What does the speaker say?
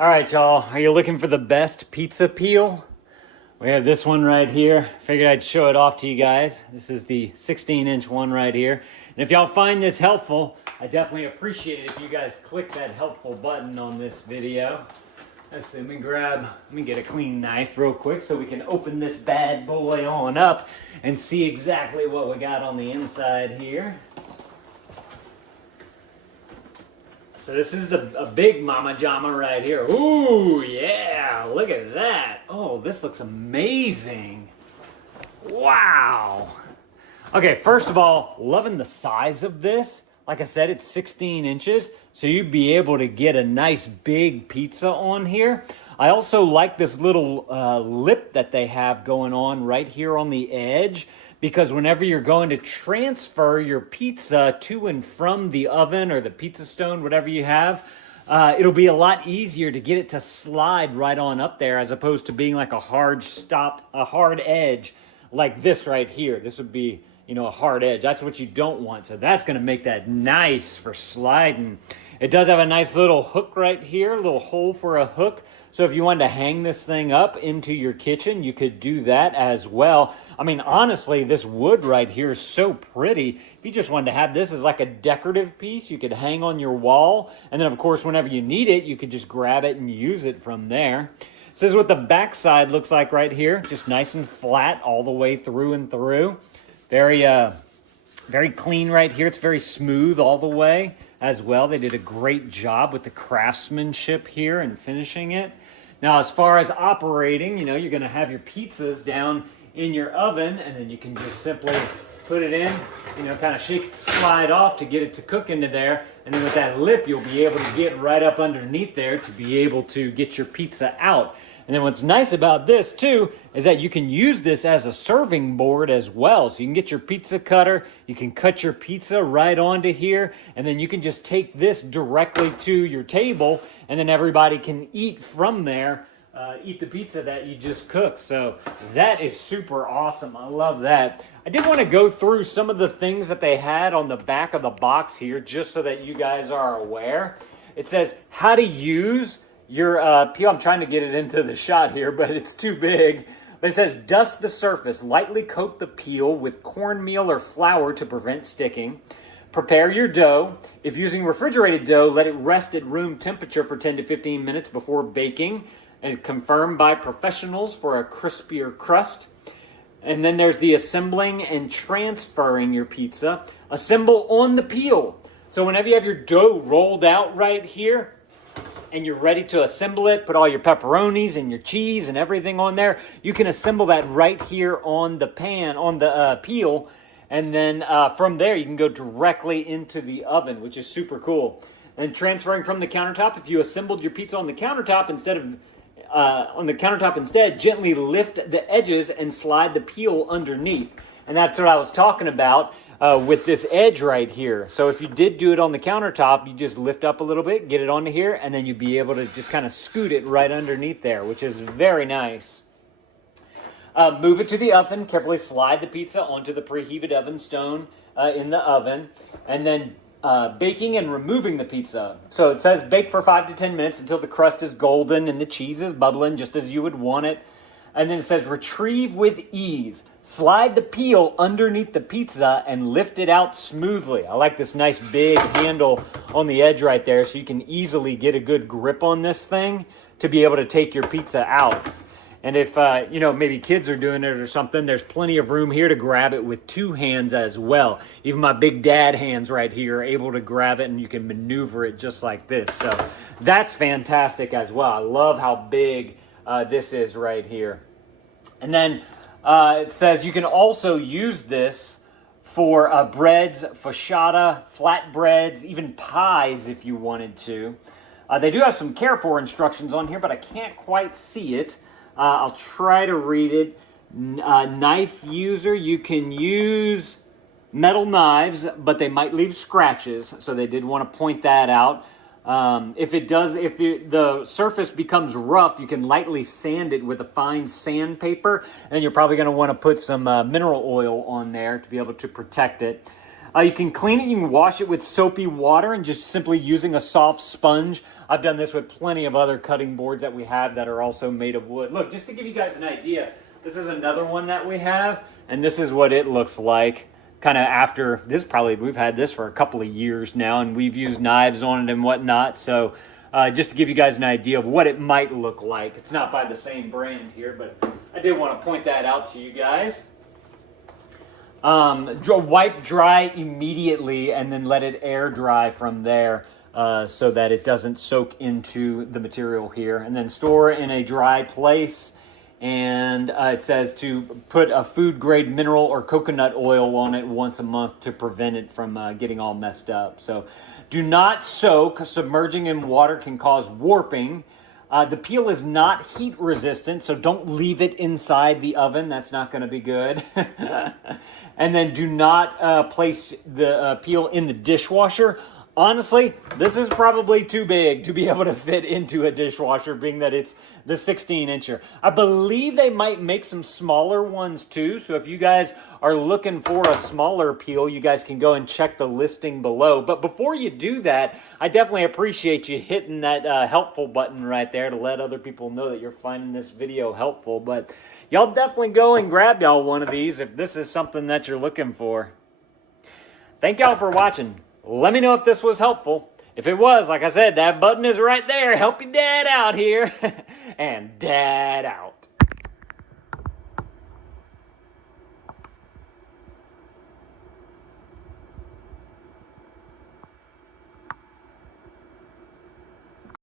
All right, y'all, are you looking for the best pizza peel? We have this one right here. Figured I'd show it off to you guys. This is the 16-inch one right here. And if y'all find this helpful, I definitely appreciate it if you guys click that helpful button on this video. Let's see, let me get a clean knife real quick so we can open this bad boy on up and see exactly what we got on the inside here. So this is a big mama jama right here. Ooh, yeah, look at that. Oh, this looks amazing. Wow. Okay, first of all, loving the size of this. Like I said, it's 16 inches, so you'd be able to get a nice big pizza on here. I also like this little lip that they have going on right here on the edge, because whenever you're going to transfer your pizza to and from the oven or the pizza stone, whatever you have, it'll be a lot easier to get it to slide right on up there, as opposed to being like a hard edge like this right here. This would be, a hard edge. That's what you don't want. So that's going to make that nice for sliding. It does have a nice little hook right here, a little hole for a hook. So if you wanted to hang this thing up into your kitchen, you could do that as well. I mean, honestly, this wood right here is so pretty. If you just wanted to have this as like a decorative piece, you could hang on your wall. And then, of course, whenever you need it, you could just grab it and use it from there. This is what the back side looks like right here. Just nice and flat all the way through and through. Very clean right here. It's very smooth all the way as well. They did a great job with the craftsmanship here and finishing it. Now, as far as operating, you're going to have your pizzas down in your oven, and then you can just simply put it in, kind of shake it, slide off to get it to cook into there. And then with that lip, you'll be able to get right up underneath there to be able to get your pizza out. And then what's nice about this too is that you can use this as a serving board as well. So you can get your pizza cutter, you can cut your pizza right onto here, and then you can just take this directly to your table, and then everybody can eat from there, eat the pizza that you just cooked. So that is super awesome. I love that. I did want to go through some of the things that they had on the back of the box here, just so that you guys are aware. It says how to use your peel. I'm trying to get it into the shot here, but it's too big. But it says, dust the surface. Lightly coat the peel with cornmeal or flour to prevent sticking. Prepare your dough. If using refrigerated dough, let it rest at room temperature for 10 to 15 minutes before baking, and confirmed by professionals for a crispier crust. And then there's the assembling and transferring your pizza. Assemble on the peel. So whenever you have your dough rolled out right here, and you're ready to assemble it, put all your pepperonis and your cheese and everything on there, you can assemble that right here on the pan, on the peel, and then from there you can go directly into the oven, which is super cool. And transferring from the countertop, if you assembled your pizza on the countertop instead, gently lift the edges and slide the peel underneath. And that's what I was talking about with this edge right here. So if you did do it on the countertop, you just lift up a little bit, get it onto here, and then you'd be able to just kind of scoot it right underneath there, which is very nice. Move it to the oven. Carefully slide the pizza onto the preheated oven stone in the oven, and then baking and removing the pizza. So it says bake for 5 to 10 minutes until the crust is golden and the cheese is bubbling just as you would want it. And then it says retrieve with ease. Slide the peel underneath the pizza and lift it out smoothly. I like this nice big handle on the edge right there, so you can easily get a good grip on this thing to be able to take your pizza out. And if, maybe kids are doing it or something, there's plenty of room here to grab it with two hands as well. Even my big dad hands right here are able to grab it, and you can maneuver it just like this. So that's fantastic as well. I love how big this is right here. And then it says you can also use this for breads, focaccia, flatbreads, even pies if you wanted to. They do have some care for instructions on here, but I can't quite see it. I'll try to read it. Knife user, you can use metal knives, but they might leave scratches, so they did want to point that out. If the surface becomes rough, you can lightly sand it with a fine sandpaper, and you're probably going to want to put some mineral oil on there to be able to protect it. You can clean it, you can wash it with soapy water and just simply using a soft sponge. I've done this with plenty of other cutting boards that we have that are also made of wood. Look, just to give you guys an idea, this is another one that we have, and this is what it looks like. Kind of after this, probably we've had this for a couple of years now, and we've used knives on it and whatnot. So just to give you guys an idea of what it might look like. It's not by the same brand here, but I did want to point that out to you guys. Wipe dry immediately and then let it air dry from there so that it doesn't soak into the material here. And then store in a dry place. And it says to put a food grade mineral or coconut oil on it once a month to prevent it from getting all messed up. So do not soak. Submerging in water can cause warping. The peel is not heat resistant, so don't leave it inside the oven. That's not going to be good. And then do not place the peel in the dishwasher. Honestly, this is probably too big to be able to fit into a dishwasher, being that it's the 16-incher. I believe they might make some smaller ones too, so if you guys are looking for a smaller peel, you guys can go and check the listing below. But before you do that, I definitely appreciate you hitting that helpful button right there to let other people know that you're finding this video helpful. But y'all definitely go and grab y'all one of these if this is something that you're looking for. Thank y'all for watching. Let me know if this was helpful. If it was, like I said, that button is right there. Help your dad out here. And dad out.